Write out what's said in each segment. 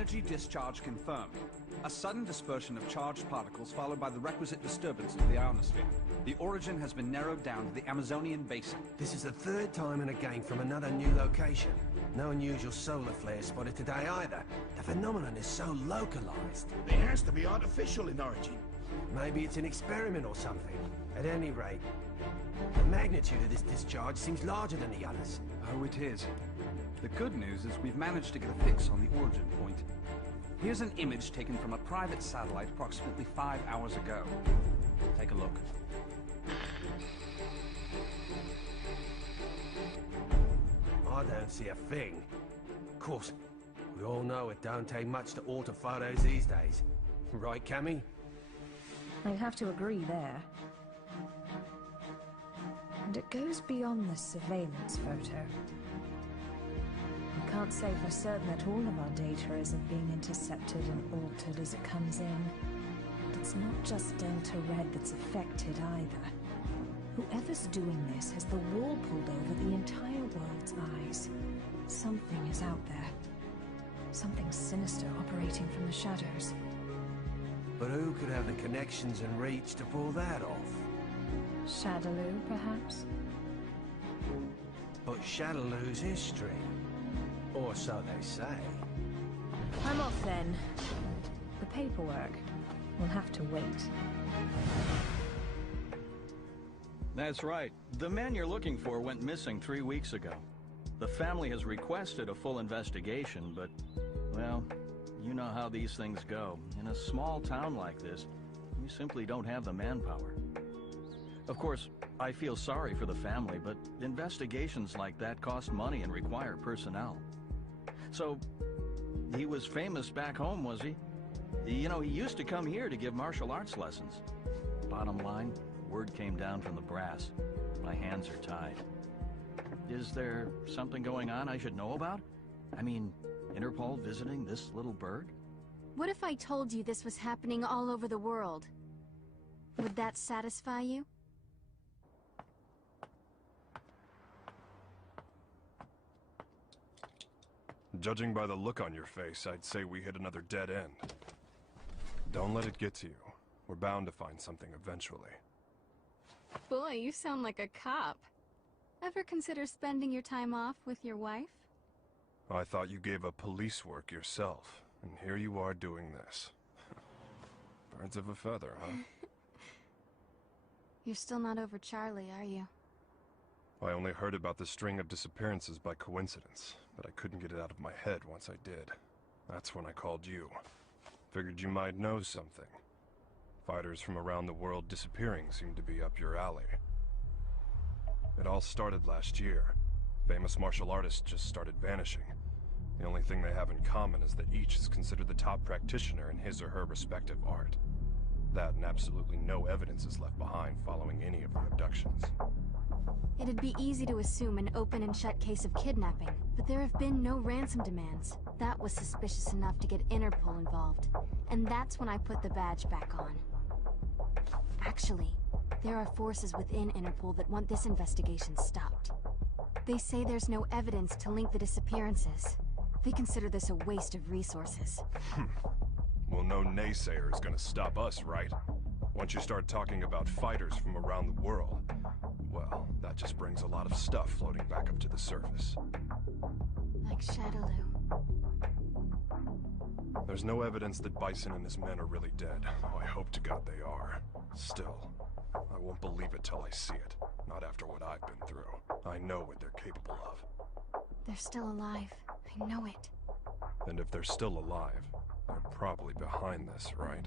Energy discharge confirmed. A sudden dispersion of charged particles followed by the requisite disturbance of the ionosphere. The origin has been narrowed down to the Amazonian basin. This is the third time in a game from another new location. No unusual solar flare spotted today either. The phenomenon is so localized. It has to be artificial in origin. Maybe it's an experiment or something. At any rate, the magnitude of this discharge seems larger than the others. Oh, it is. The good news is we've managed to get a fix on the origin point. Here's an image taken from a private satellite approximately 5 hours ago. Take a look. I don't see a thing. Of course, we all know it don't take much to alter photos these days. Right, Cammy? I'd have to agree there. And it goes beyond the surveillance photo. We can't say for certain that all of our data isn't being intercepted and altered as it comes in. But it's not just Delta Red that's affected either. Whoever's doing this has the wool pulled over the entire world's eyes. Something is out there. Something sinister operating from the shadows. But who could have the connections and reach to pull that off? Shadaloo, perhaps? But Shadaloo's history. Or so they say. I'm off then. The paperwork will have to wait. That's right. The man you're looking for went missing 3 weeks ago. The family has requested a full investigation, but, well, you know how these things go. In a small town like this, you simply don't have the manpower. Of course, I feel sorry for the family, but investigations like that cost money and require personnel. So, he was famous back home, was he? You know, he used to come here to give martial arts lessons. Bottom line, word came down from the brass. My hands are tied. Is there something going on I should know about? I mean, Interpol visiting this little bird? What if I told you this was happening all over the world? Would that satisfy you? Judging by the look on your face, I'd say we hit another dead end. Don't let it get to you. We're bound to find something eventually. Boy, you sound like a cop. Ever consider spending your time off with your wife? I thought you gave up police work yourself, and here you are doing this. Birds of a feather, huh? You're still not over Charlie, are you? I only heard about the string of disappearances by coincidence, but I couldn't get it out of my head once I did. That's when I called you. Figured you might know something. Fighters from around the world disappearing seem to be up your alley. It all started last year. Famous martial artists just started vanishing. The only thing they have in common is that each is considered the top practitioner in his or her respective art. That and absolutely no evidence is left behind following any of the abductions. It'd be easy to assume an open and shut case of kidnapping, but there have been no ransom demands. That was suspicious enough to get Interpol involved, and that's when I put the badge back on. Actually, there are forces within Interpol that want this investigation stopped. They say there's no evidence to link the disappearances. They consider this a waste of resources. Well, no naysayer is gonna stop us, right? Once you start talking about fighters from around the world, well, that just brings a lot of stuff floating back up to the surface. Like Shadaloo. There's no evidence that Bison and his men are really dead. Oh, I hope to God they are. Still, I won't believe it till I see it. Not after what I've been through. I know what they're capable of. They're still alive. I know it. And if they're still alive, they're probably behind this, right?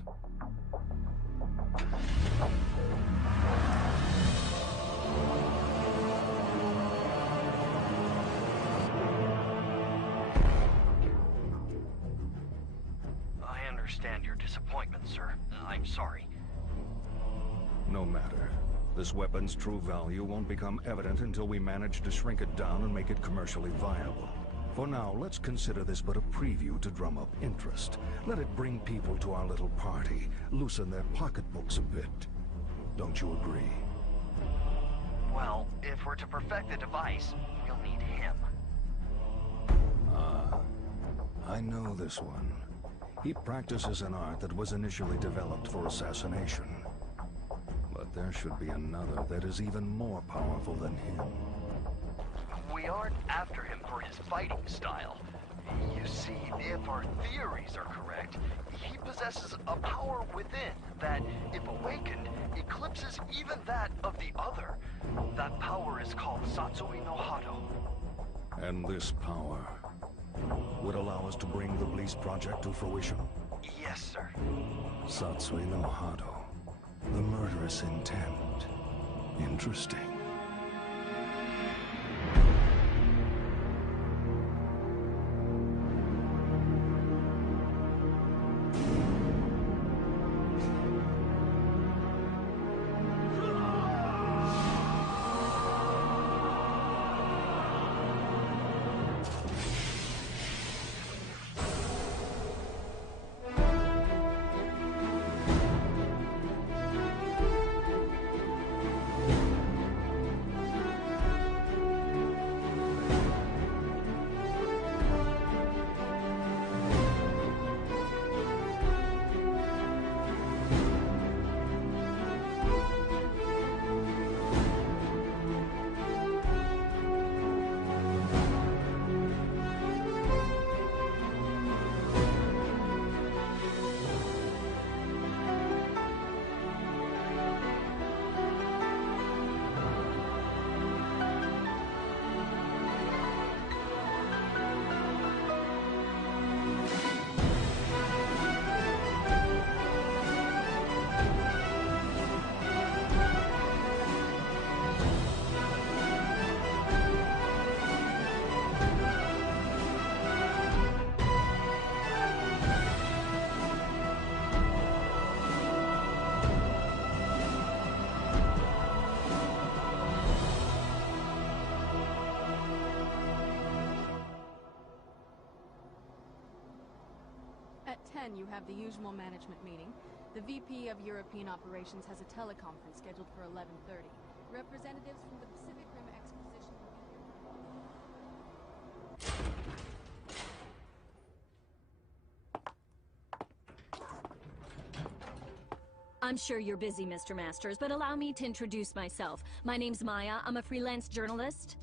I understand your disappointment, sir. I'm sorry. No matter. This weapon's true value won't become evident until we manage to shrink it down and make it commercially viable. For now, let's consider this but a preview to drum up interest. Let it bring people to our little party, loosen their pocketbooks a bit. Don't you agree? Well, if we're to perfect the device, we'll need him. Ah, I know this one. He practices an art that was initially developed for assassination. But there should be another that is even more powerful than him. We aren't after him for his fighting style. You see, if our theories are correct, he possesses a power within that, if awakened, eclipses even that of the other. That power is called Satsui no Hado. And this power would allow us to bring the Bleast project to fruition? Yes, sir. Satsui no Hado. The murderous intent. Interesting. At 10, you have the usual management meeting. The VP of European Operations has a teleconference scheduled for 11:30. Representatives from the Pacific Rim Exposition will be here. I'm sure you're busy, Mr. Masters, but allow me to introduce myself. My name's Maya. I'm a freelance journalist.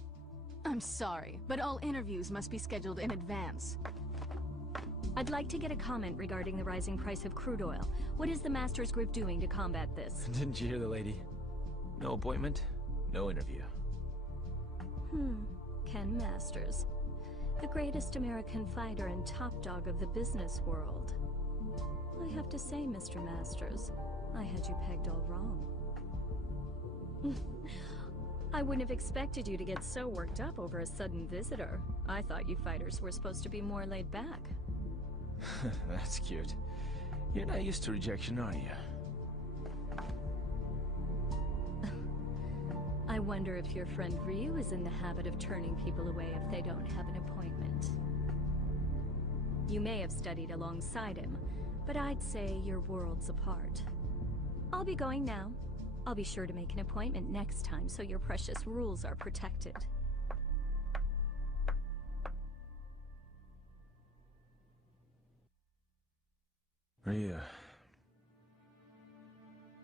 I'm sorry, but all interviews must be scheduled in advance. I'd like to get a comment regarding the rising price of crude oil. What is the Masters Group doing to combat this? Didn't you hear the lady? No appointment, no interview. Ken Masters. The greatest American fighter and top dog of the business world. I have to say, Mr. Masters, I had you pegged all wrong. I wouldn't have expected you to get so worked up over a sudden visitor. I thought you fighters were supposed to be more laid back. That's cute. You're not used to rejection, are you? I wonder if your friend Ryu is in the habit of turning people away if they don't have an appointment. You may have studied alongside him, but I'd say you're worlds apart. I'll be going now. I'll be sure to make an appointment next time so your precious rules are protected. Ryu,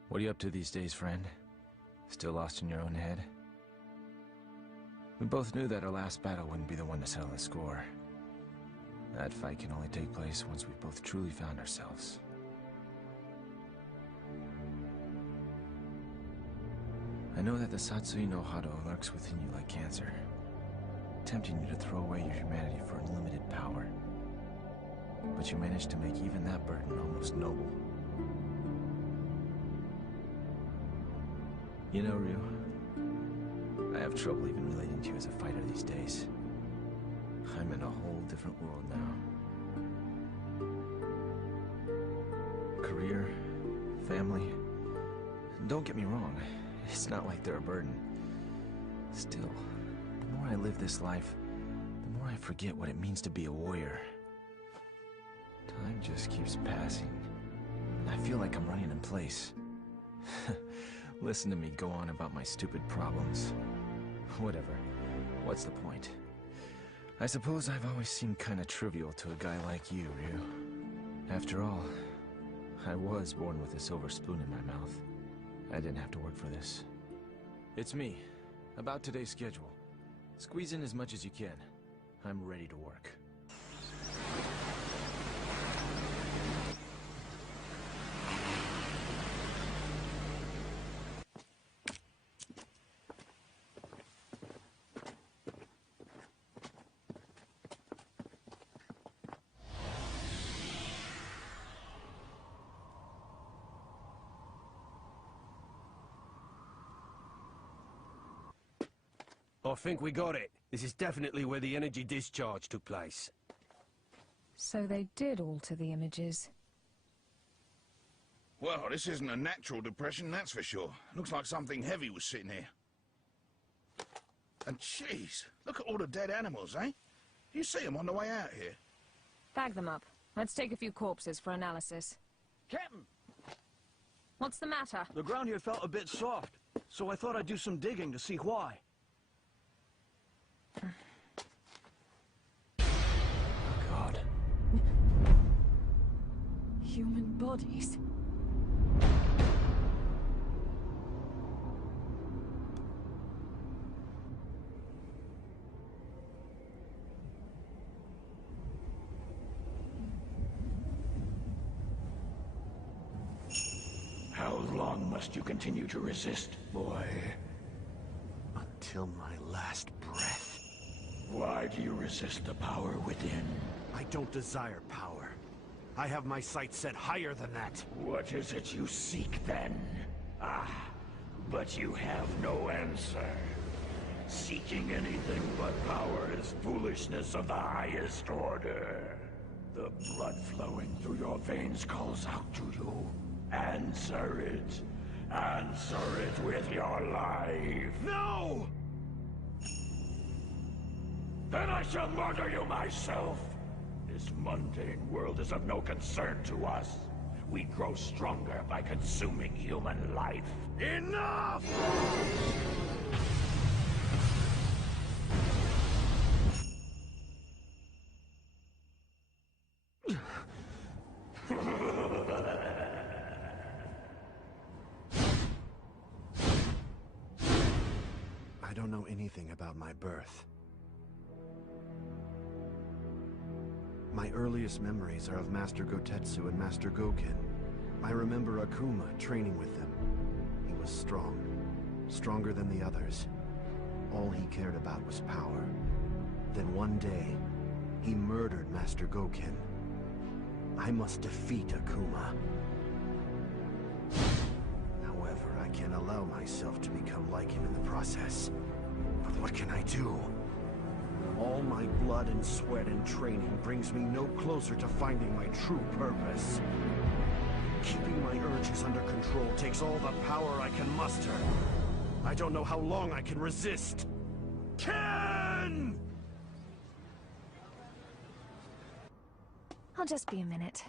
what are you up to these days, friend? Still lost in your own head? We both knew that our last battle wouldn't be the one to settle the score. That fight can only take place once we've both truly found ourselves. I know that the Satsui no Hado lurks within you like cancer, tempting you to throw away your humanity for unlimited power. But you managed to make even that burden almost noble. You know, Ryu, I have trouble even relating to you as a fighter these days. I'm in a whole different world now. Career, family. Don't get me wrong, it's not like they're a burden. Still, the more I live this life, the more I forget what it means to be a warrior. Time just keeps passing. I feel like I'm running in place. Listen to me go on about my stupid problems. Whatever. What's the point? I suppose I've always seemed kinda trivial to a guy like you, Ryu. After all, I was born with a silver spoon in my mouth. I didn't have to work for this. It's me. About today's schedule. Squeeze in as much as you can. I'm ready to work. I think we got it. This is definitely where the energy discharge took place. So they did alter the images. Well, this isn't a natural depression, that's for sure. Looks like something heavy was sitting here. And jeez, look at all the dead animals, eh? You see them on the way out here. Bag them up. Let's take a few corpses for analysis. Captain! What's the matter? The ground here felt a bit soft, so I thought I'd do some digging to see why. God. Human bodies. How long must you continue to resist, boy? Until my last breath. Why do you resist the power within? I don't desire power. I have my sights set higher than that. What is it you seek, then? Ah, but you have no answer. Seeking anything but power is foolishness of the highest order. The blood flowing through your veins calls out to you. Answer it. Answer it with your life. No! Then I shall murder you myself. This mundane world is of no concern to us. We grow stronger by consuming human life. Enough! I don't know anything about my birth. My earliest memories are of Master Gotetsu and Master Goken. I remember Akuma training with them. He was strong. Stronger than the others. All he cared about was power. Then one day, he murdered Master Goken. I must defeat Akuma. However, I can't allow myself to become like him in the process. But what can I do? All my blood and sweat and training brings me no closer to finding my true purpose. Keeping my urges under control takes all the power I can muster. I don't know how long I can resist. Ken! I'll just be a minute.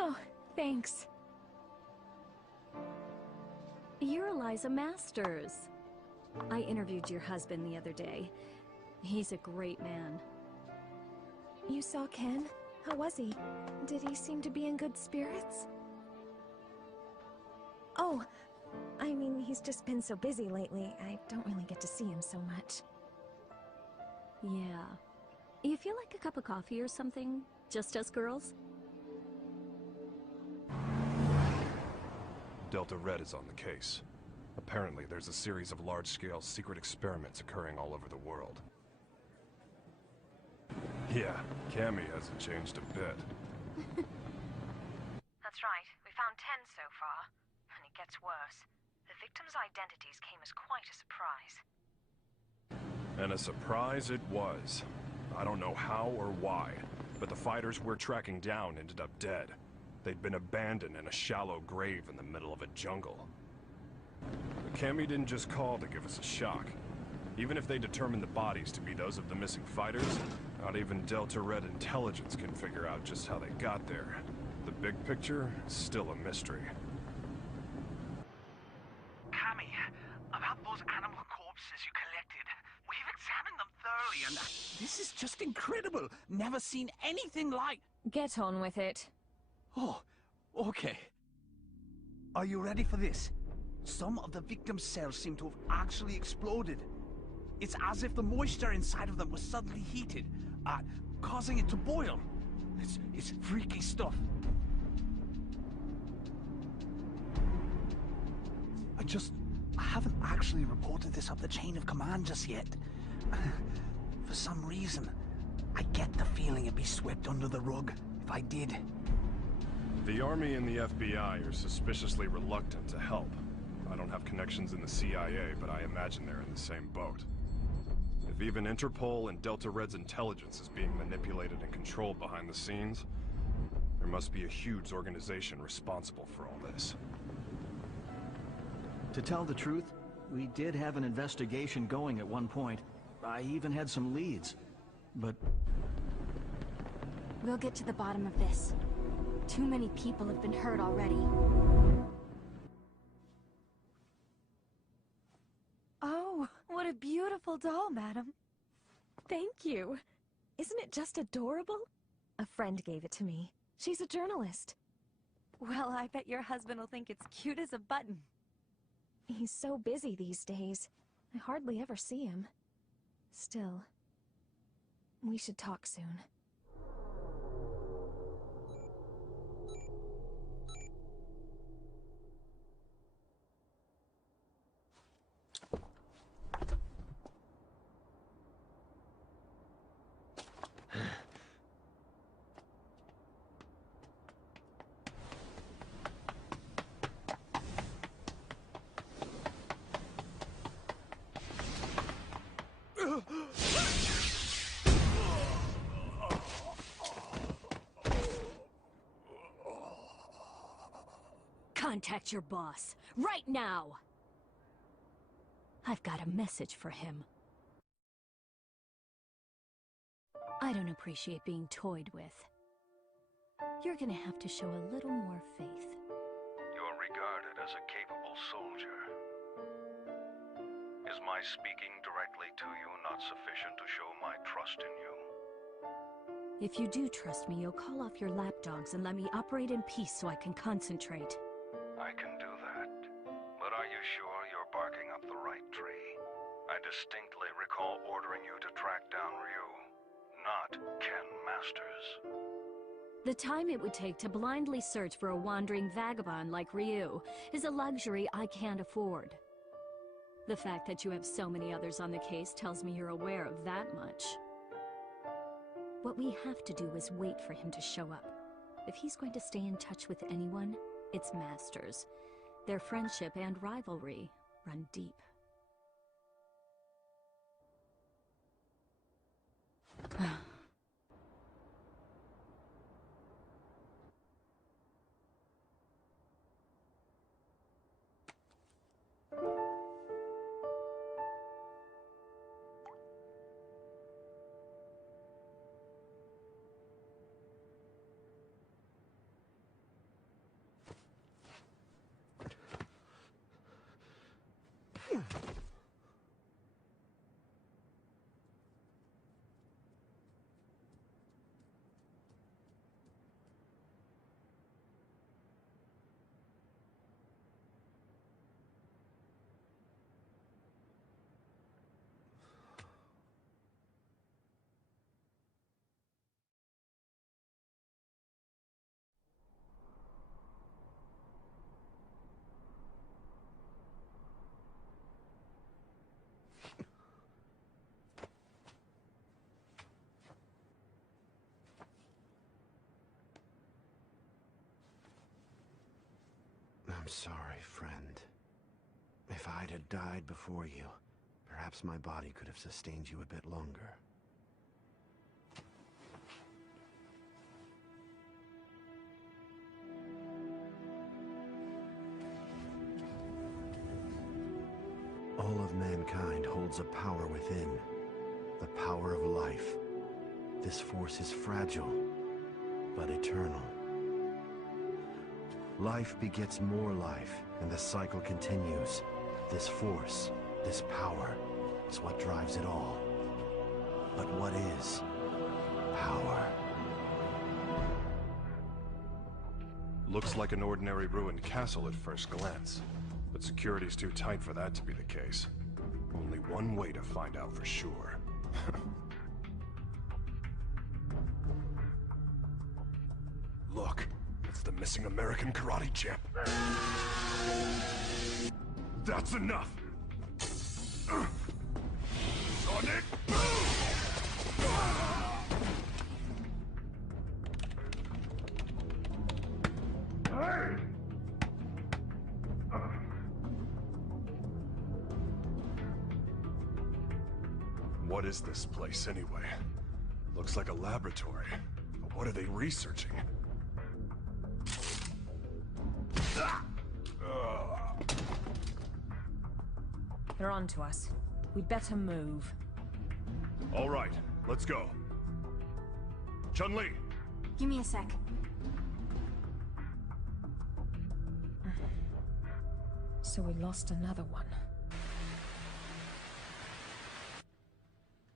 Oh, thanks. You're Eliza Masters. I interviewed your husband the other day. He's a great man. You saw Ken? How was he? Did he seem to be in good spirits? Oh, I mean, he's just been so busy lately. I don't really get to see him so much. Yeah. You feel like a cup of coffee or something? Just us girls? Delta Red is on the case. Apparently, there's a series of large-scale secret experiments occurring all over the world. Yeah, Cammy hasn't changed a bit. That's right. We found 10 so far. And it gets worse. The victims' identities came as quite a surprise. And a surprise it was. I don't know how or why, but the fighters we're tracking down ended up dead. They'd been abandoned in a shallow grave in the middle of a jungle. But Cammy didn't just call to give us a shock. Even if they determine the bodies to be those of the missing fighters, not even Delta Red intelligence can figure out just how they got there. The big picture is still a mystery. Cammy, about those animal corpses you collected. We've examined them thoroughly, and this is just incredible. Never seen anything like... Get on with it. Oh, okay. Are you ready for this? Some of the victims' cells seem to have actually exploded. It's as if the moisture inside of them was suddenly heated, causing it to boil. It's freaky stuff. I haven't actually reported this up the chain of command just yet. For some reason, I get the feeling it'd be swept under the rug if I did. The Army and the FBI are suspiciously reluctant to help. I don't have connections in the CIA, but I imagine they're in the same boat. If even Interpol and Delta Red's intelligence is being manipulated and controlled behind the scenes, there must be a huge organization responsible for all this. To tell the truth, we did have an investigation going at one point. I even had some leads, but... We'll get to the bottom of this. Too many people have been hurt already. Oh, what a beautiful doll, madam. Thank you. Isn't it just adorable? A friend gave it to me. She's a journalist. Well, I bet your husband will think it's cute as a button. He's so busy these days. I hardly ever see him. Still, we should talk soon. Contact your boss, right now! I've got a message for him. I don't appreciate being toyed with. You're gonna have to show a little more faith. You're regarded as a capable soldier. Is my speaking directly to you not sufficient to show my trust in you? If you do trust me, you'll call off your lapdogs and let me operate in peace so I can concentrate. I can do that. But are you sure you're barking up the right tree? I distinctly recall ordering you to track down Ryu, not Ken Masters. The time it would take to blindly search for a wandering vagabond like Ryu is a luxury I can't afford. The fact that you have so many others on the case tells me you're aware of that much. What we have to do is wait for him to show up. If he's going to stay in touch with anyone, it's Masters. Their friendship and rivalry run deep. I'm sorry, friend. If I'd had died before you, perhaps my body could have sustained you a bit longer. All of mankind holds a power within. The power of life. This force is fragile, but eternal. Life begets more life, and the cycle continues. This force, this power, is what drives it all. But what is power? Looks like an ordinary ruined castle at first glance. But security's too tight for that to be the case. Only one way to find out for sure. Look, it's the missing American karate champ. That's enough! Sonic boom! Hey! What is this place, anyway? Looks like a laboratory. But what are they researching? They're on to us. We'd better move. All right, let's go. Chun-Li! Give me a sec. So we lost another one.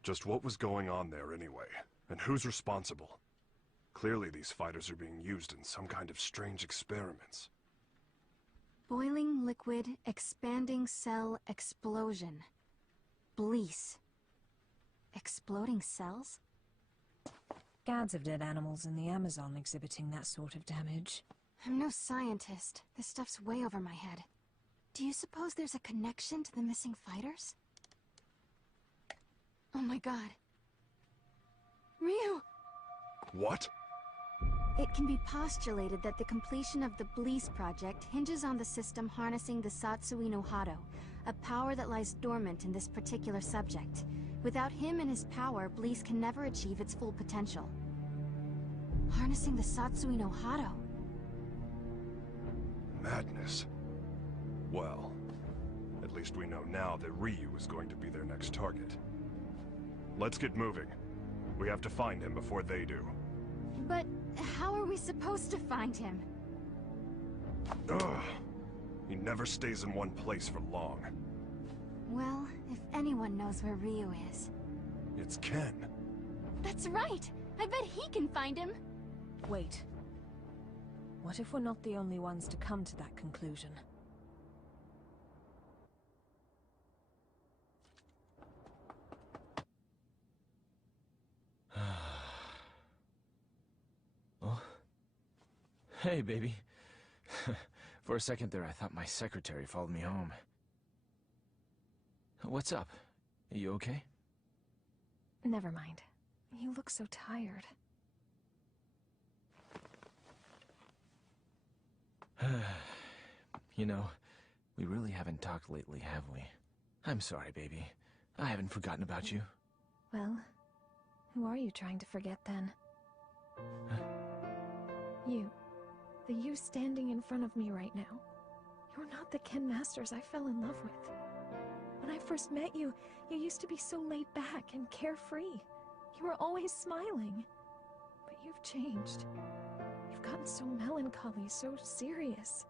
Just what was going on there anyway? And who's responsible? Clearly these fighters are being used in some kind of strange experiments. Boiling liquid, expanding cell explosion. Blease. Exploding cells? Gads of dead animals in the Amazon exhibiting that sort of damage. I'm no scientist. This stuff's way over my head. Do you suppose there's a connection to the missing fighters? Oh my god. Ryu! What? It can be postulated that the completion of the Blease project hinges on the system harnessing the Satsui no Hado, a power that lies dormant in this particular subject. Without him and his power, Blease can never achieve its full potential. Harnessing the Satsui no Hado. Madness. Well, at least we know now that Ryu is going to be their next target. Let's get moving. We have to find him before they do. But how are we supposed to find him? Ugh. He never stays in one place for long. Well, if anyone knows where Ryu is... It's Ken. That's right! I bet he can find him! Wait. What if we're not the only ones to come to that conclusion? Oh? Hey, baby. For a second there, I thought my secretary followed me home. What's up? Are you okay? Never mind. You look so tired. You know, we really haven't talked lately, have we? I'm sorry, baby. I haven't forgotten about you. Well, who are you trying to forget then? You. The you standing in front of me right now. You're not the Ken Masters I fell in love with. When I first met you, you used to be so laid back and carefree. You were always smiling. But you've changed. You've gotten so melancholy, so serious.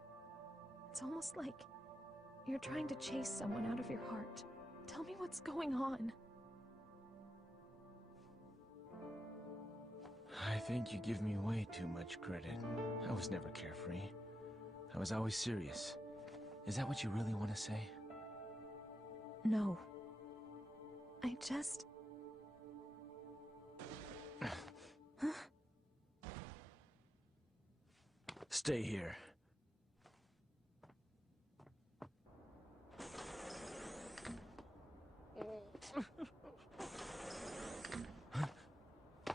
It's almost like you're trying to chase someone out of your heart. Tell me what's going on. I think you give me way too much credit. I was never carefree. I was always serious. Is that what you really want to say? No. I just... Stay here.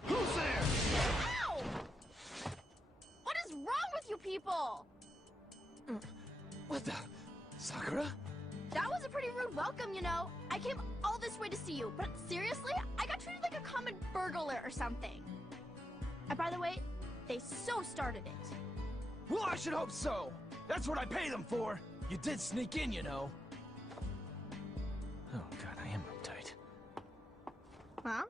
Who's there? Ow! What is wrong with you people? What the? Sakura? That was a pretty rude welcome, you know. I came all this way to see you, but seriously, I got treated like a common burglar or something. And by the way, they so started it. Well, I should hope so. That's what I pay them for. You did sneak in, you know. Oh god, I am uptight. Huh?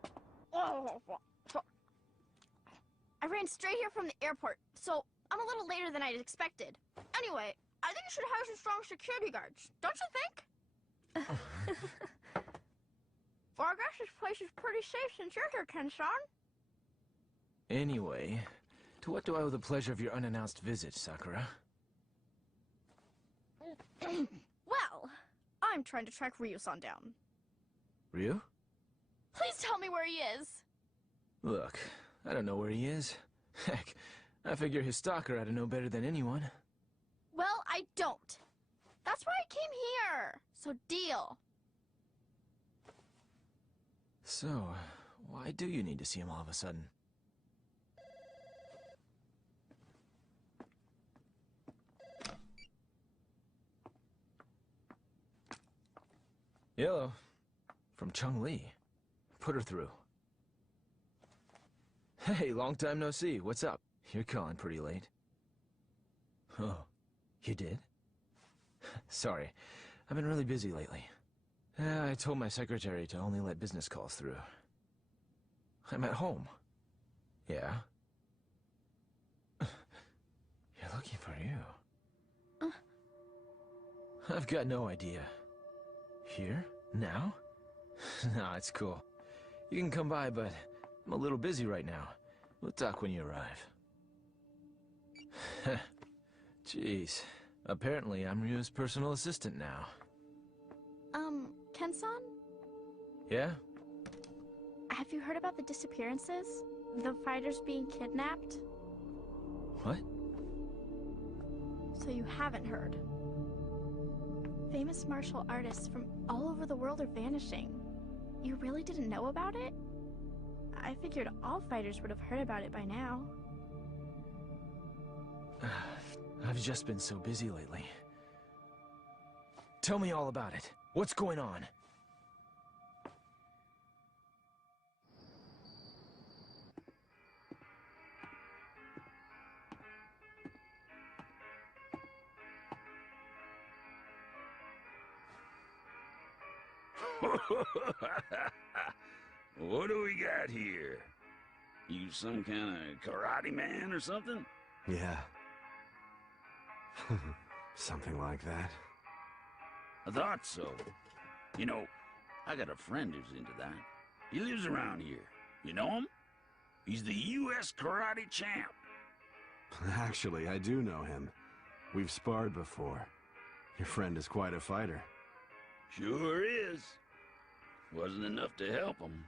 I ran straight here from the airport, so I'm a little later than I'd expected. Anyway, I think you should hire some strong security guards, don't you think? Well, I guess this place is pretty safe since you're here, Ken-san. Anyway, to what do I owe the pleasure of your unannounced visit, Sakura? Well, I'm trying to track Ryu-san down. Ryu? Please tell me where he is. Look, I don't know where he is. Heck, I figure his stalker ought to know better than anyone. Well, I don't. That's why I came here. So deal. So, why do you need to see him all of a sudden? Hello. From Chung-Li. Put her through. Hey, long time no see. What's up? You're calling pretty late. Oh, you did? Sorry, I've been really busy lately. I told my secretary to only let business calls through. I'm at home. Yeah? You're looking for you. I've got no idea. Here? Now? Nah, it's cool. You can come by, but I'm a little busy right now. We'll talk when you arrive. Jeez. Apparently, I'm Ryu's personal assistant now. Ken-san? Yeah? Have you heard about the disappearances? The fighters being kidnapped? What? So you haven't heard. Famous martial artists from all over the world are vanishing. You really didn't know about it? I figured all fighters would have heard about it by now. I've just been so busy lately. Tell me all about it. What's going on? What do we got here? You some kind of karate man or something? Yeah. Something like that. I thought so. You know, I got a friend who's into that. He lives around here. You know him? He's the U.S. karate champ. Actually, I do know him. We've sparred before. Your friend is quite a fighter. Sure is. Wasn't enough to help him.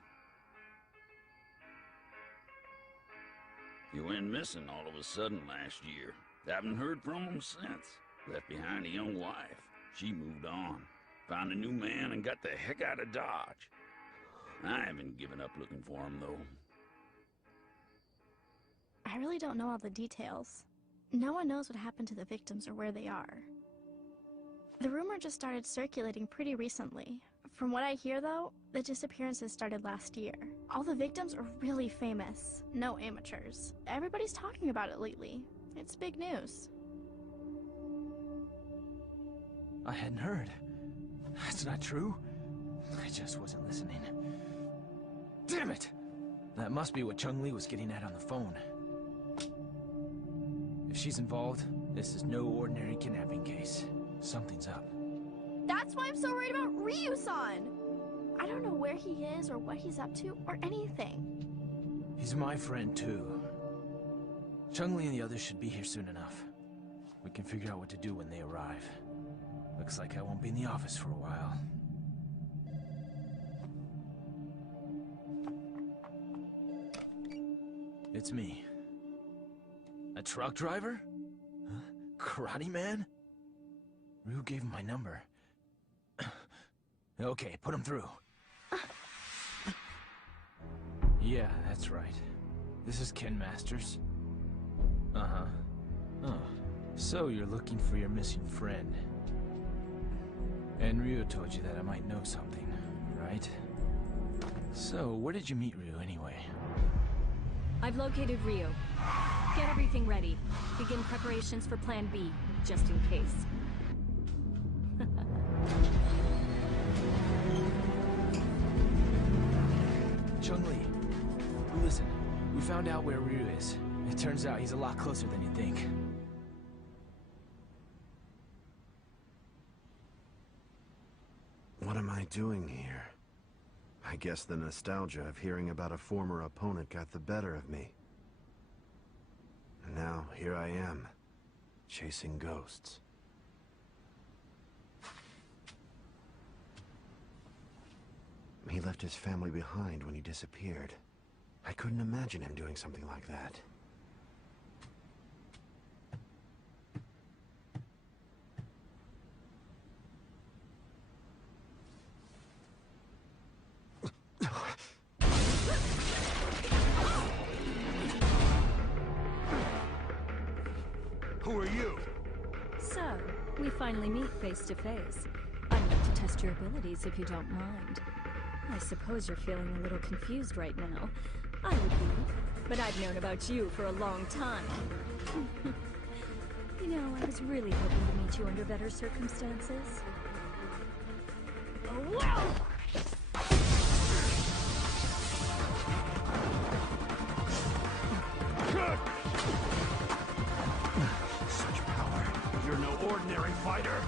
He went missing all of a sudden last year. Haven't heard from him since. Left behind a young wife. She moved on. Found a new man and got the heck out of Dodge. I haven't given up looking for him, though. I really don't know all the details. No one knows what happened to the victims or where they are. The rumor just started circulating pretty recently. From what I hear, though, the disappearances started last year. All the victims are really famous. No amateurs. Everybody's talking about it lately. It's big news. I hadn't heard. That's not true. I just wasn't listening. Damn it! That must be what Chung-Li was getting at on the phone. If she's involved, this is no ordinary kidnapping case. Something's up. That's why I'm so worried about Ryu-san! I don't know where he is or what he's up to or anything. He's my friend, too. Chung-Li and the others should be here soon enough. We can figure out what to do when they arrive. Looks like I won't be in the office for a while. It's me. A truck driver? Huh? Karate man? Ryu gave him my number. Okay, put him through. Yeah, that's right. This is Ken Masters. Uh-huh. Oh, so you're looking for your missing friend. And Ryu told you that I might know something, right? So, where did you meet Ryu anyway? I've located Ryu. Get everything ready. Begin preparations for Plan B, just in case. Chun-Li. Listen, we found out where Ryu is. It turns out he's a lot closer than you think. What am I doing here? I guess the nostalgia of hearing about a former opponent got the better of me. And now, here I am, chasing ghosts. He left his family behind when he disappeared. I couldn't imagine him doing something like that. Who are you? So, we finally meet face to face. I'd like to test your abilities if you don't mind. I suppose you're feeling a little confused right now. I would be, but I've known about you for a long time. You know, I was really hoping to meet you under better circumstances. Oh, wow! Such power. You're no ordinary fighter.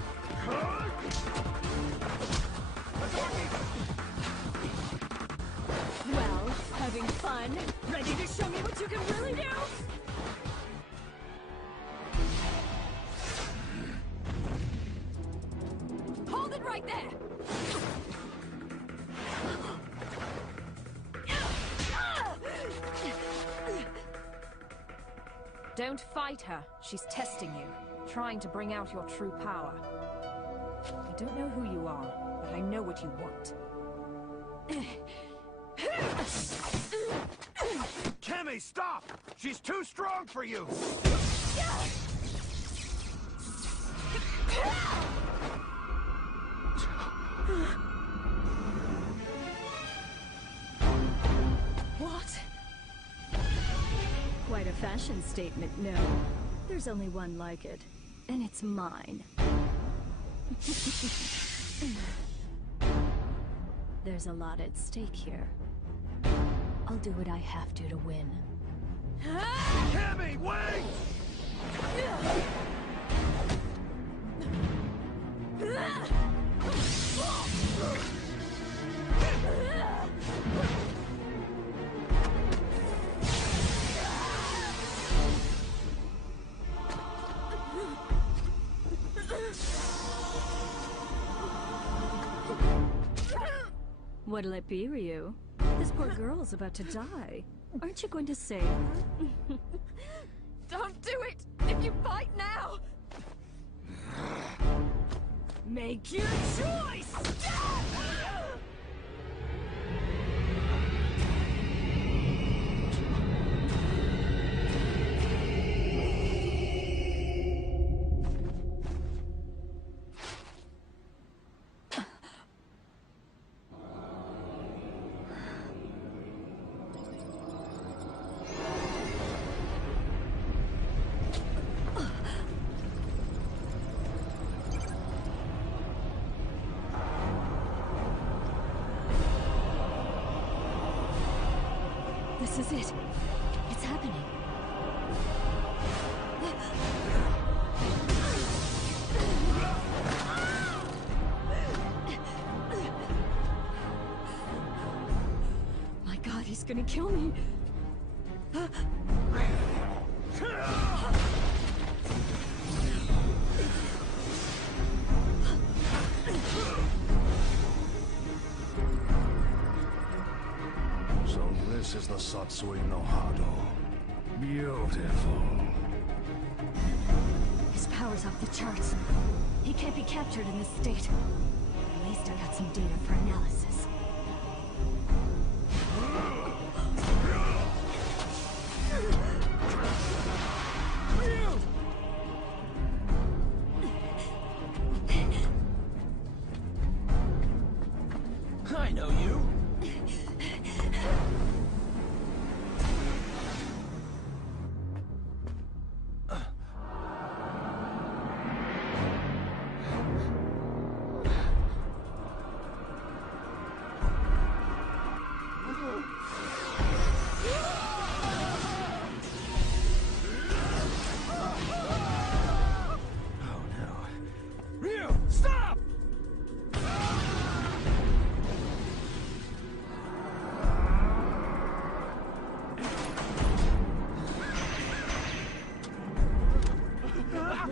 Well, having fun? Ready to show me what you can really do? Hold it right there! Don't fight her. She's testing you, trying to bring out your true power. I don't know who you are, but I know what you want. Cammy, stop! She's too strong for you! What? Quite a fashion statement, no. There's only one like it, and it's mine. There's a lot at stake here. I'll do what I have to win. Cammy, wait! What'll it be, Ryu? This poor girl's about to die. Aren't you going to save her? Don't do it! If you fight now! Make your choice! This is it. It's happening. My God, he's gonna kill me. So this is the Satsui no Hado. Beautiful. His power's off the charts. He can't be captured in this state. At least I got some data for analysis. I know you. No!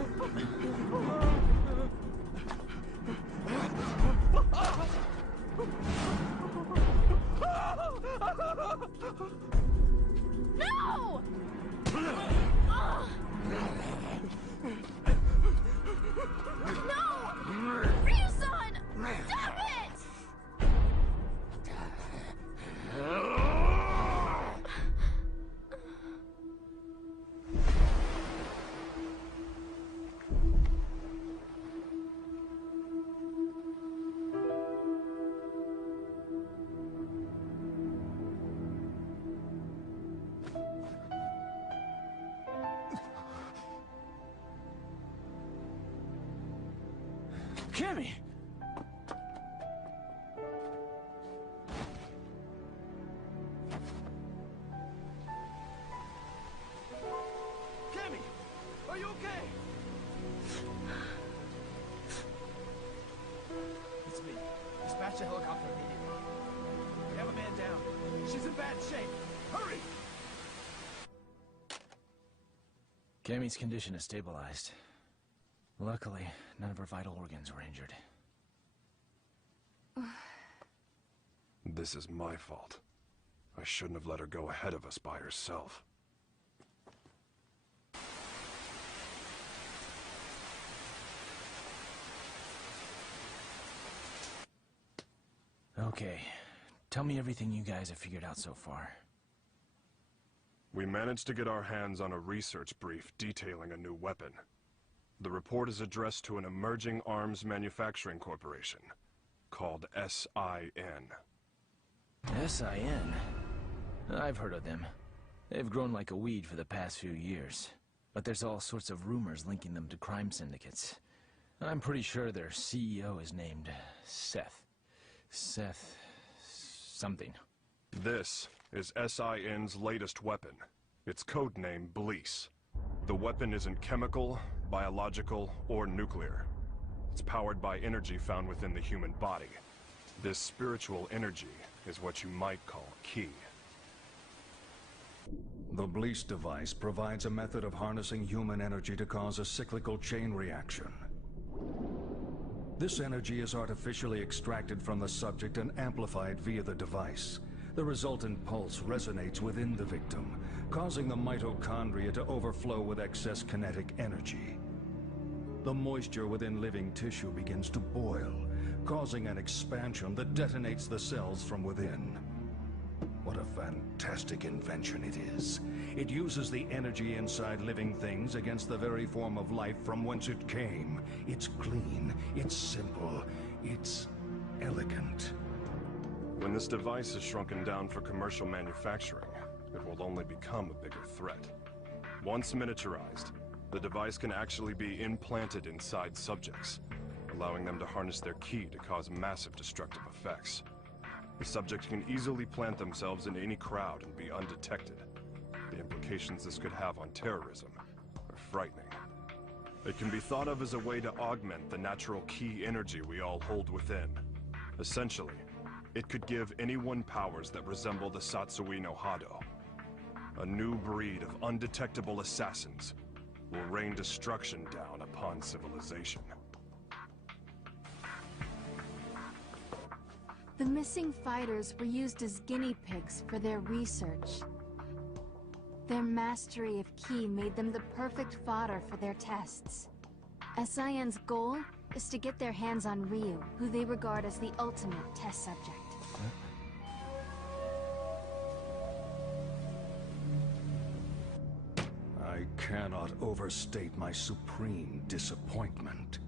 No! Ryusan! Stop it! Cammy! Cammy, are you okay? It's me. Dispatch a helicopter immediately. We have a man down. She's in bad shape. Hurry! Cammy's condition is stabilized. Luckily, none of her vital organs were injured. This is my fault. I shouldn't have let her go ahead of us by herself. Okay. Tell me everything you guys have figured out so far. We managed to get our hands on a research brief detailing a new weapon. The report is addressed to an emerging arms manufacturing corporation called SIN. SIN? I've heard of them. They've grown like a weed for the past few years. But there's all sorts of rumors linking them to crime syndicates. I'm pretty sure their CEO is named Seth. Seth... something. This is SIN's latest weapon. Its codename Bleece. The weapon isn't chemical, biological, or nuclear. It's powered by energy found within the human body. This spiritual energy is what you might call ki. The Bleece device provides a method of harnessing human energy to cause a cyclical chain reaction. This energy is artificially extracted from the subject and amplified via the device. The resultant pulse resonates within the victim, causing the mitochondria to overflow with excess kinetic energy. The moisture within living tissue begins to boil, causing an expansion that detonates the cells from within. What a fantastic invention it is. It uses the energy inside living things against the very form of life from whence it came. It's clean, it's simple, it's elegant. When this device is shrunken down for commercial manufacturing, it will only become a bigger threat. Once miniaturized, the device can actually be implanted inside subjects, allowing them to harness their ki to cause massive destructive effects. The subject can easily plant themselves into any crowd and be undetected. The implications this could have on terrorism are frightening. It can be thought of as a way to augment the natural ki energy we all hold within. Essentially, it could give anyone powers that resemble the Satsui no Hado. A new breed of undetectable assassins will rain destruction down upon civilization. The missing fighters were used as guinea pigs for their research. Their mastery of ki made them the perfect fodder for their tests. SIN's goal is to get their hands on Ryu, who they regard as the ultimate test subject. I cannot overstate my supreme disappointment.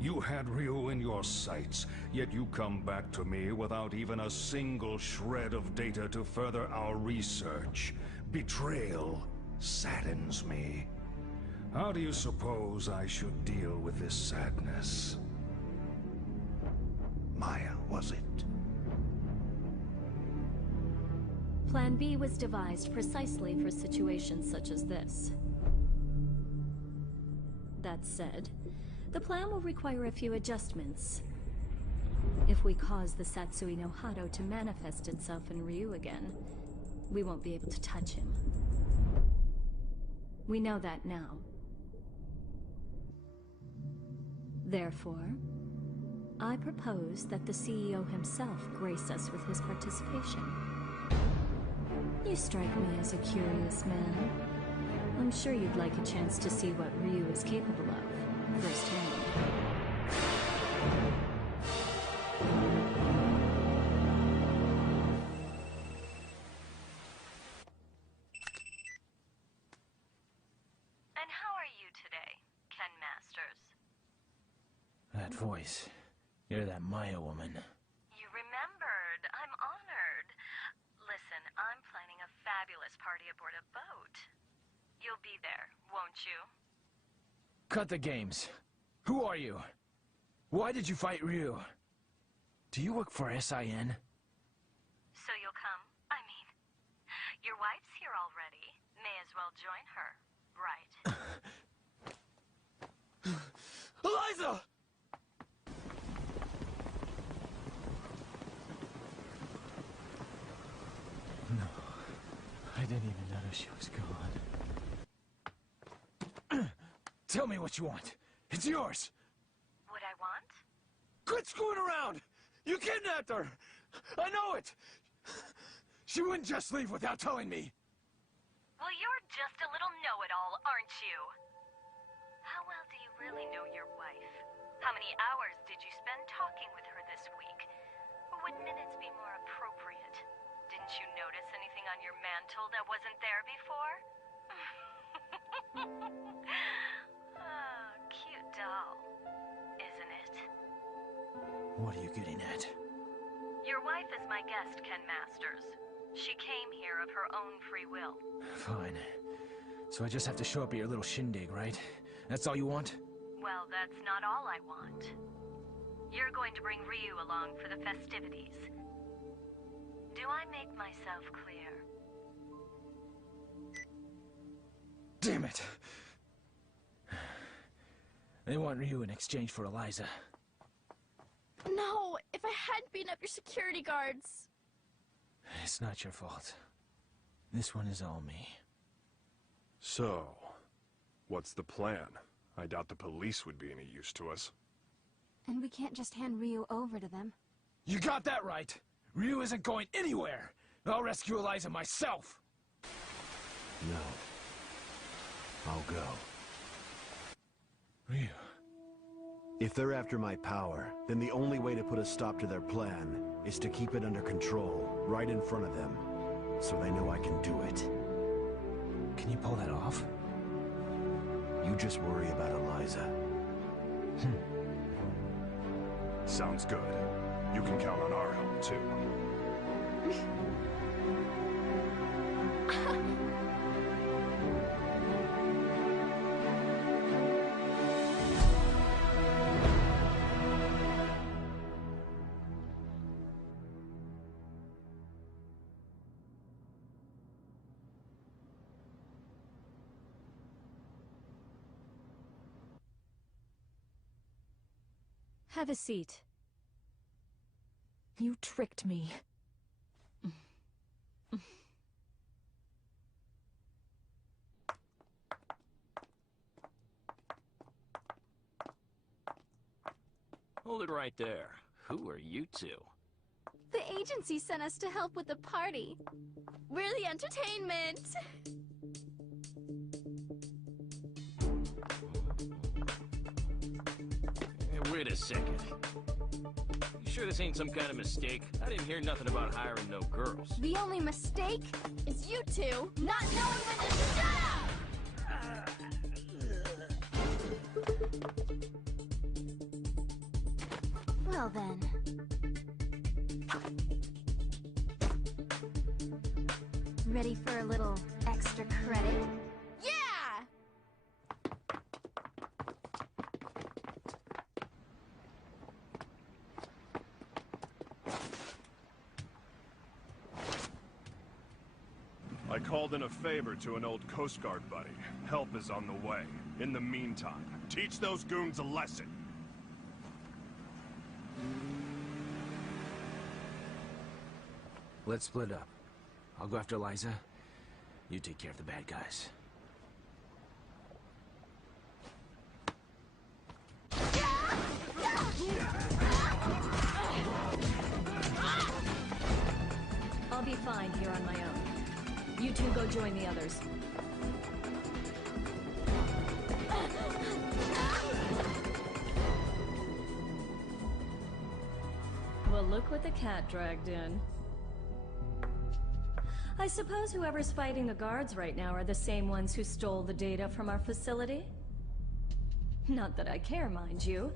You had Ryu in your sights, yet you come back to me without even a single shred of data to further our research. Betrayal saddens me. How do you suppose I should deal with this sadness? Maya, was it? Plan B was devised precisely for situations such as this. That said, the plan will require a few adjustments. If we cause the Satsui no Hado to manifest itself in Ryu again, we won't be able to touch him. We know that now. Therefore, I propose that the CEO himself grace us with his participation. You strike me as a curious man. I'm sure you'd like a chance to see what Ryu is capable of, firsthand. And how are you today, Ken Masters? That voice. You're that Maya woman. You remembered. I'm honored. Listen, I'm planning a fabulous party aboard a boat. You'll be there, won't you? Cut the games. Who are you? Why did you fight Ryu? Do you work for SIN? So you'll come? I mean, your wife's here already. May as well join her, right? Eliza! No. I didn't even notice she was gone. Tell me what you want. It's yours. What I want? Quit screwing around! You kidnapped her! I know it! She wouldn't just leave without telling me. Well, you're just a little know-it-all, aren't you? How well do you really know your wife? How many hours did you spend talking with her this week? Or would minutes be more appropriate? Didn't you notice anything on your mantle that wasn't there before? Oh, cute doll, isn't it? What are you getting at? Your wife is my guest, Ken Masters. She came here of her own free will. Fine. So I just have to show up at your little shindig, right? That's all you want? Well, that's not all I want. You're going to bring Ryu along for the festivities. Do I make myself clear? Damn it! They want Ryu in exchange for Eliza. No! If I hadn't beaten up your security guards! It's not your fault. This one is all me. So, what's the plan? I doubt the police would be any use to us. And we can't just hand Ryu over to them. You got that right! Ryu isn't going anywhere! I'll rescue Eliza myself! No. I'll go. Ryu. If they're after my power, then the only way to put a stop to their plan is to keep it under control, right in front of them, so they know I can do it. Can you pull that off? You just worry about Eliza. Sounds good. You can count on our help, too. Have a seat. You tricked me. Hold it right there. Who are you two? The agency sent us to help with the party. We're the entertainment. Hey, wait a second. You sure this ain't some kind of mistake? I didn't hear nothing about hiring no girls. The only mistake is you two not knowing when to shut up! Well then. Ready for a little extra credit? Yeah! I called in a favor to an old Coast Guard buddy. Help is on the way. In the meantime, teach those goons a lesson. Let's split up. I'll go after Eliza. You take care of the bad guys. Yeah! You two go join the others. Well, look what the cat dragged in. I suppose whoever's fighting the guards right now are the same ones who stole the data from our facility? Not that I care, mind you.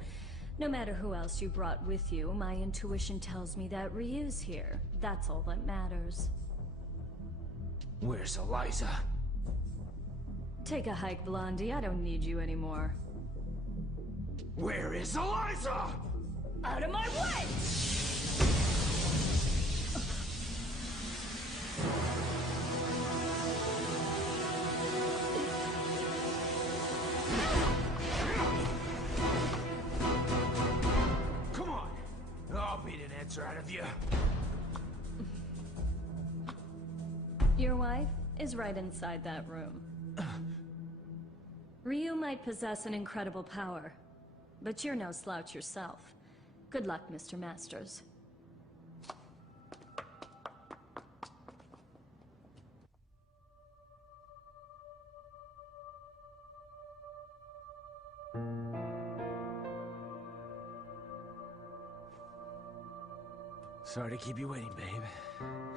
No matter who else you brought with you, my intuition tells me that Ryu's here. That's all that matters. Where's Eliza? Take a hike, Blondie. I don't need you anymore. Where is Eliza? Out of my way! Come on! I'll beat an answer out of you. Your wife is right inside that room. Ryu might possess an incredible power, but you're no slouch yourself. Good luck, Mr. Masters. Sorry to keep you waiting, babe.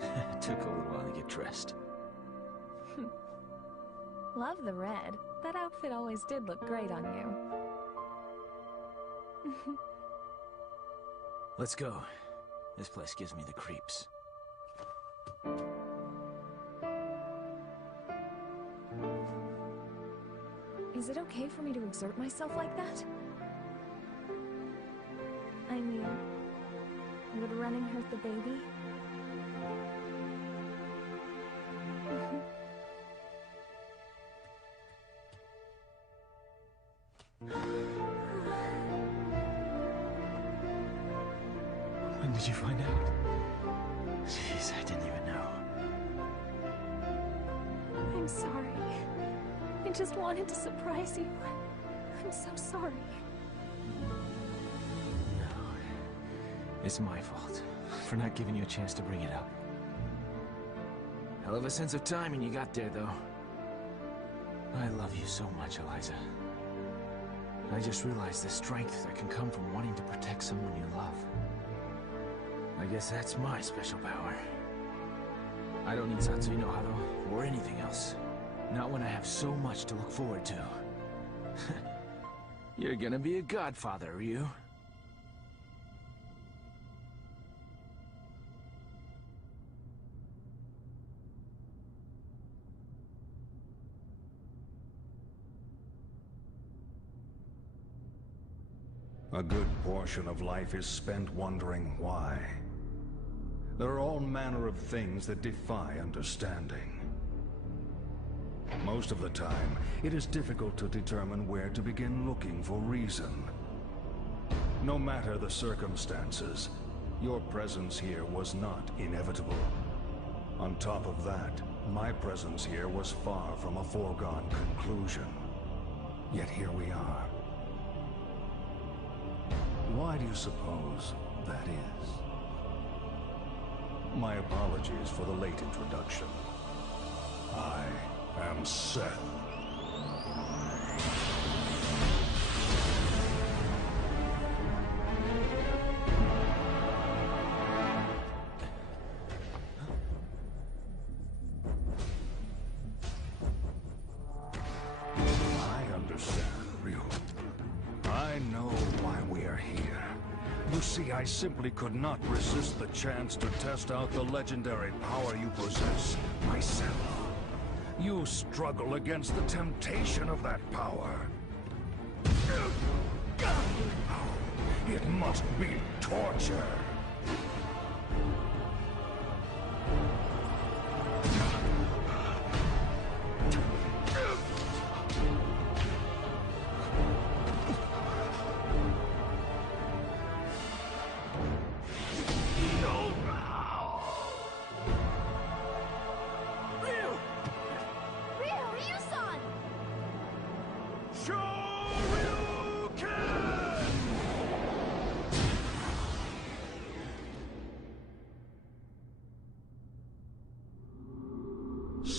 It took a little while to get dressed. Love the red. That outfit always did look great on you. Let's go. This place gives me the creeps. Is it okay for me to exert myself like that? I mean, would running hurt the baby? When did you find out? Jeez, I didn't even know. I'm sorry. I just wanted to surprise you. I'm so sorry. It's my fault for not giving you a chance to bring it up. Hell of a sense of timing you got there, though. I love you so much, Eliza. I just realized the strength that can come from wanting to protect someone you love. I guess that's my special power. I don't need Satsui no Hado or anything else. Not when I have so much to look forward to. You're gonna be a godfather, Ryu. A good portion of life is spent wondering why. There are all manner of things that defy understanding. Most of the time, it is difficult to determine where to begin looking for reason. No matter the circumstances, your presence here was not inevitable. On top of that, my presence here was far from a foregone conclusion. Yet here we are. Why do you suppose that is? My apologies for the late introduction. I am Seth. I understand, Ryu. I know why we are here. You see, I simply could not resist the chance to test out the legendary power you possess myself. You struggle against the temptation of that power. It must be torture.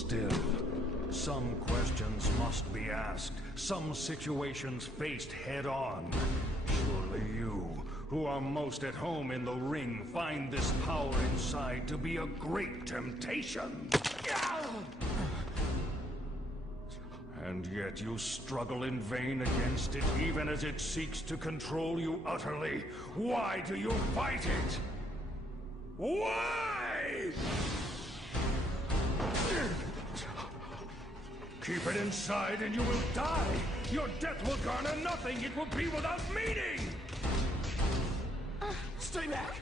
still. Some questions must be asked, some situations faced head-on. Surely you, who are most at home in the ring, find this power inside to be a great temptation. And yet you struggle in vain against it, even as it seeks to control you utterly. Why do you fight it? Why? Keep it inside and you will die. Your death will garner nothing. It will be without meaning. Stay back!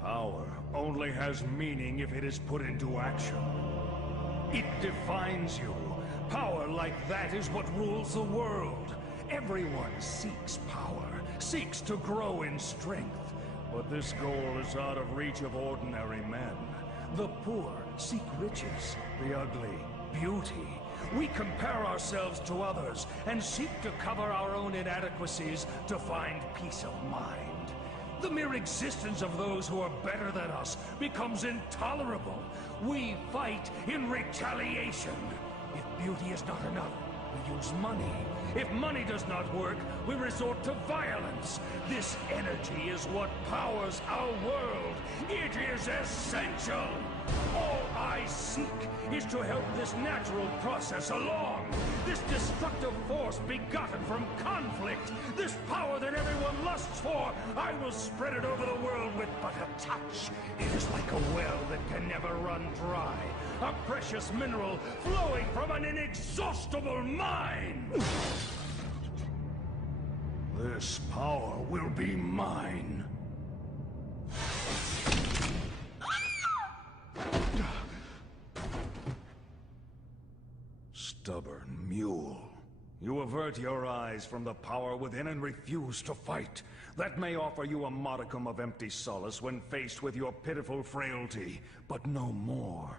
Power only has meaning if it is put into action. It defines you. Power like that is what rules the world. Everyone seeks power, seeks to grow in strength. But this goal is out of reach of ordinary men. The poor seek riches, the ugly, beauty. We compare ourselves to others and seek to cover our own inadequacies to find peace of mind. The mere existence of those who are better than us becomes intolerable. We fight in retaliation. If beauty is not enough, we use money. If money does not work, we resort to violence. This energy is what powers our world. It is essential. All I seek is to help this natural process along. This destructive force begotten from conflict. This power that everyone lusts for. I will spread it over the world with but a touch. It is like a well that can never run dry. A precious mineral flowing from an inexhaustible mine. This power will be mine. Stubborn mule. You avert your eyes from the power within and refuse to fight. That may offer you a modicum of empty solace when faced with your pitiful frailty, but no more.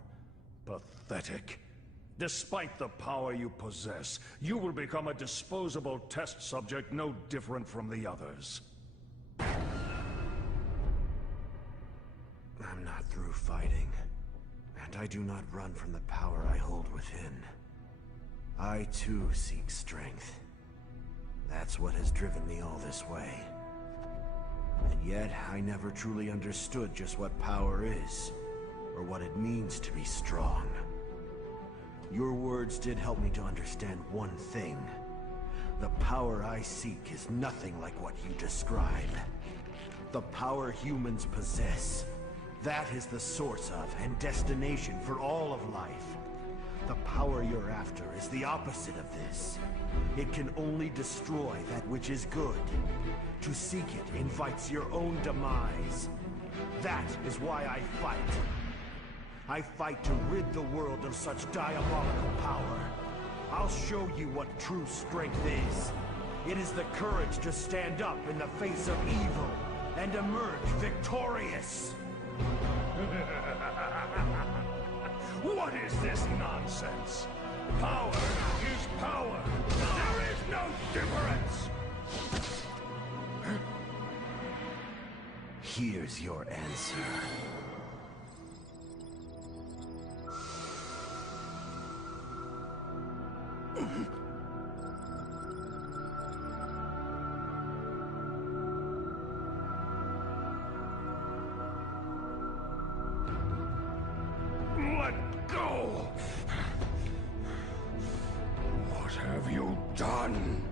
Pathetic. Despite the power you possess, you will become a disposable test subject no different from the others. I'm not through fighting, and I do not run from the power I hold within. I too seek strength. That's what has driven me all this way. And yet, I never truly understood just what power is, or what it means to be strong. Your words did help me to understand one thing. The power I seek is nothing like what you describe. The power humans possess. That is the source of and destination for all of life. The power you're after is the opposite of this. It can only destroy that which is good. To seek it invites your own demise. That is why I fight. I fight to rid the world of such diabolical power. I'll show you what true strength is. It is the courage to stand up in the face of evil and emerge victorious. What is this nonsense? Power is power. There is no difference. Here's your answer. Let go! What have you done?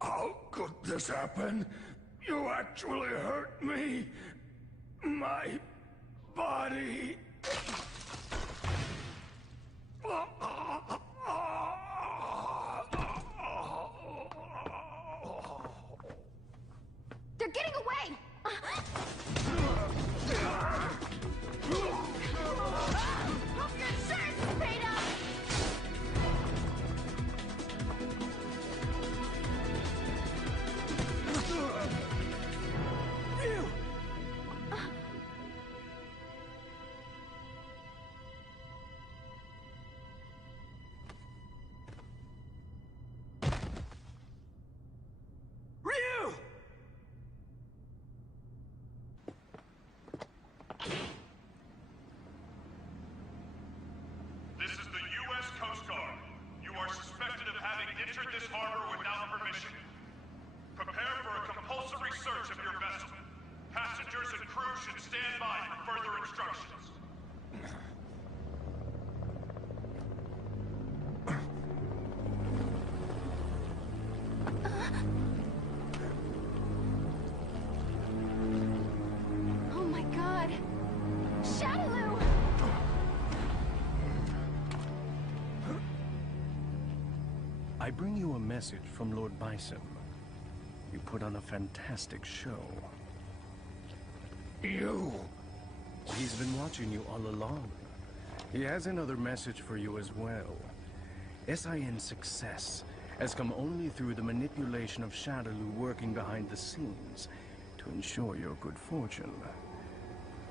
How could this happen? You actually hurt me. My body. They're getting away! Hope your insurance is paid up! This is the U.S. Coast Guard. You are suspected of having entered this harbor without permission. Prepare for a compulsory search of your vessel. Passengers and crew should stand by for further instructions. Oh my god! Shadaloo! I bring you a message from Lord Bison. You put on a fantastic show. You! He's been watching you all along. He has another message for you as well. SIN's success has come only through the manipulation of Shadaloo working behind the scenes to ensure your good fortune.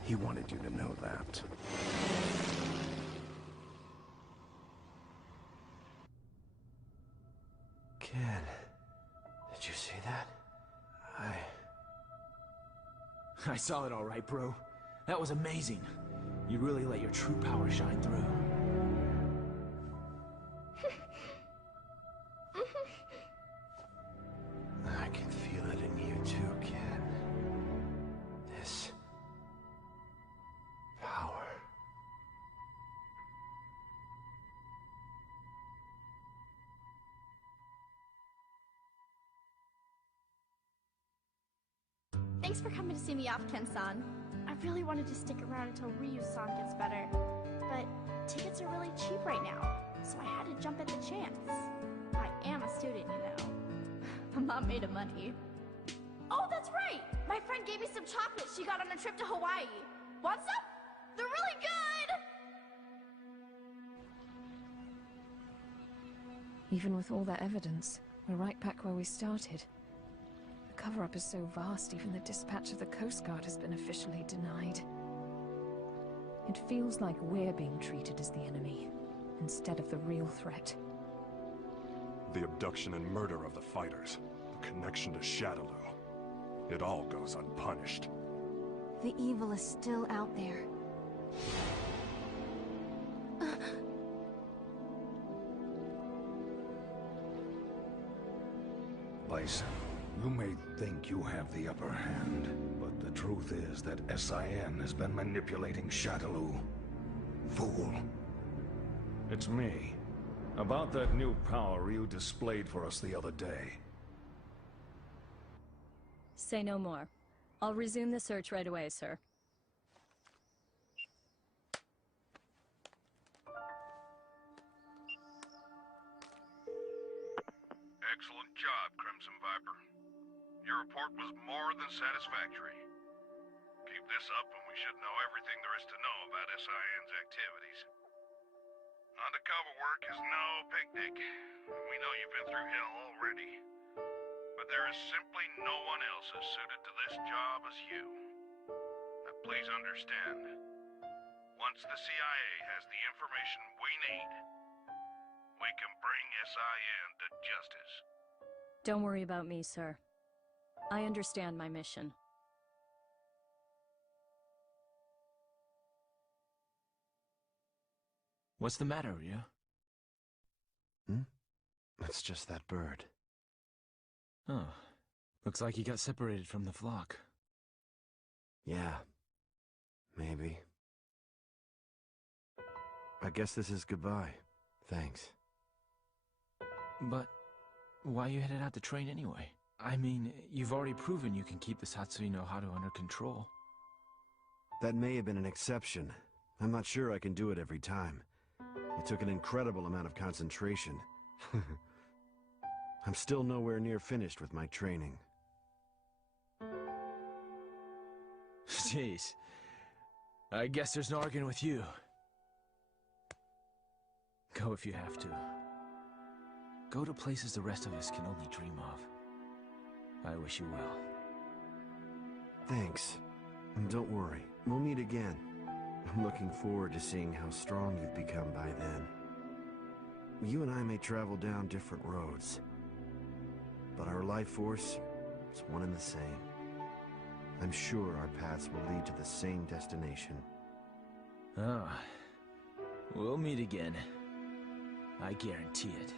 He wanted you to know that. Ken, did you see that? I saw it all right, bro. That was amazing. You really let your true power shine through. I can feel it in you too, Ken. This power. Thanks for coming to see me off, Ken-san. I really wanted to stick around until Ryu-san gets better, but tickets are really cheap right now, so I had to jump at the chance. I am a student, you know. I'm not made of money. Oh, that's right! My friend gave me some chocolates she got on a trip to Hawaii. Want some? They're really good! Even with all that evidence, we're right back where we started. The cover-up is so vast, even the dispatch of the Coast Guard has been officially denied. It feels like we're being treated as the enemy, instead of the real threat. The abduction and murder of the fighters, the connection to Shadaloo. It all goes unpunished. The evil is still out there. Bison, you may think you have the upper hand, but the truth is that SIN has been manipulating Shadaloo. Fool. It's me. About that new power you displayed for us the other day. Say no more. I'll resume the search right away, sir. Excellent job, Crimson Viper. Your report was more than satisfactory. Keep this up and we should know everything there is to know about SIN's activities. Undercover work is no picnic. We know you've been through hell already. But there is simply no one else as suited to this job as you. Now please understand, once the CIA has the information we need, we can bring SIN to justice. Don't worry about me, sir. I understand my mission. What's the matter, Ryu? It's just that bird. Oh. Looks like he got separated from the flock. Yeah. Maybe. I guess this is goodbye. Thanks. But why you headed out to train anyway? I mean, you've already proven you can keep this Hatsui no Haru under control. That may have been an exception. I'm not sure I can do it every time. It took an incredible amount of concentration. I'm still nowhere near finished with my training. Jeez. I guess there's no arguing with you. Go if you have to. Go to places the rest of us can only dream of. I wish you well. Thanks. And don't worry, we'll meet again. I'm looking forward to seeing how strong you've become by then. You and I may travel down different roads, but our life force is one and the same. I'm sure our paths will lead to the same destination. Ah, we'll meet again. I guarantee it.